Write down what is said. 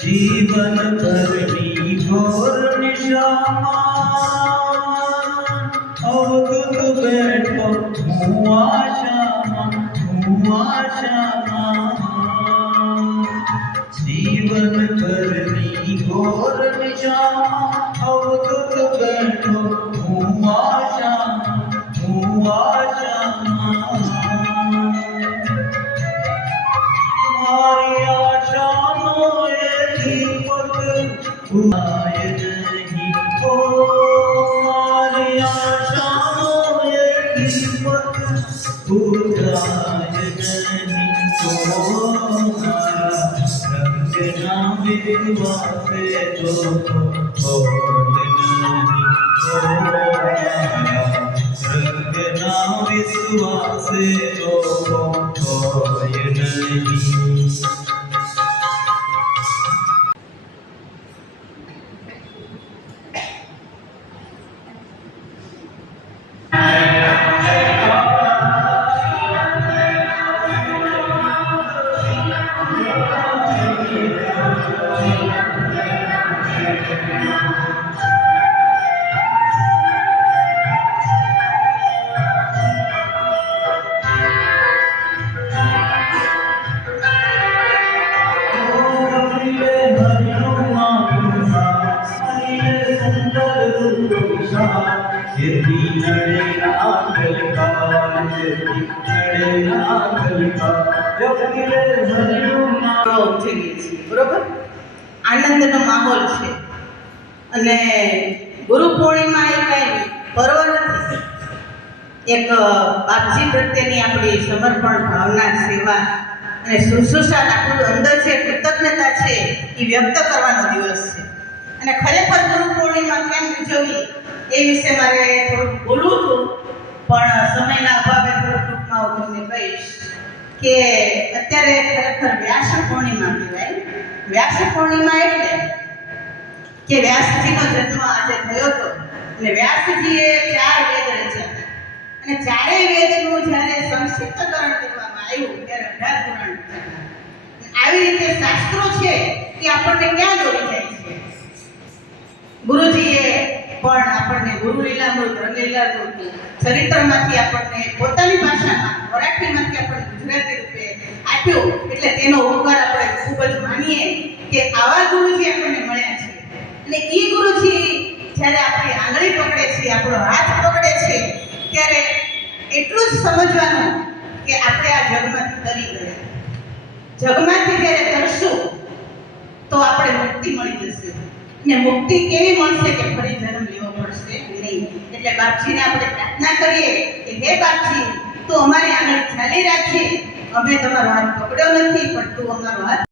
जीवन भरनी घोर निशान अवधुत बैठो हुआ श्यामा जीवन भरनी घोर निशान अवधुत बैठो हुआ श्यामा हमारी आशानो भुलाए नहीं हो हमारी आशाओं भुलाए नहीं हो रंग नाम विवासे तो नहीं हो रंग नाम विश्वासे तो नहीं બરોબર આનંદનો માહોલ છે અને ગુરુ પૂર્ણિમા એ કઈ પર્વ નથી, એક બાપજી પ્રત્યેની આપણી સમર્પણ ભાવના, સેવા અને શુશ્રૂષાના આપણું અંદર જે કૃતજ્ઞતા છે એ વ્યક્ત કરવાનો દિવસ છે. અને ખરેખર ગુરુ પૂર્ણિમા કેમ ઉજવવી એ વિશે મારે થોડુંક બોલવું હતું, પણ સમયના અભાવે થોડું ટૂંકમાં હું તમને કહીશ કે અત્યારે ખરેખર વ્યાસ પૂર્ણિમા કહેવાય. વ્યાસ પૂર્ણિમા એટલે કે વ્યાસજીનો જન્મ આજે થયો હતો અને વ્યાસજીએ 4 વેદ રચ્યા અને 4 વેદનું જ્યારે સંક્ષિપ્તકરણ કરવામાં આવ્યું ત્યારે 18 પુરાણ થયા. આવી રીતે શાસ્ત્રો છે એ આપણને ક્યાં દોરી જાય છે. ગુરુજીએ પણ આપણને ગુરુ લીલામૃત, રંગલીલામૃત ચરિત્રમાંથી આપણને પોતાની ભાષામાં મરાઠીમાંથી આપણને ગુજરાતી રૂપે આપ્યું. એટલે તેનો ઉપકાર આપણે ખૂબ જ માનીએ કે આવા ગુરુજી આપણને મળ્યા છે અને એ ગુરુજી જ્યારે આપણી આંગળી પકડે છે, આપણો હાથ પકડે છે, ત્યારે એટલું જ સમજવાનું કે આપણે આ જગમાંથી તરી ગયા. જગમાંથી જ્યારે તરશું તો આપણે મુક્તિ મળી જશે ને મુક્તિ કેવી મળશે કે ફરી જન્મ લેવો પડશે નહીં. એટલે બાપજીને આપણે પ્રાર્થના કરીએ કે હે બાપજી, તું અમારી આંગળી ચાલી રાખજે, અમે તમારો હાથ પકડ્યો નથી પણ તું અમારો હાથ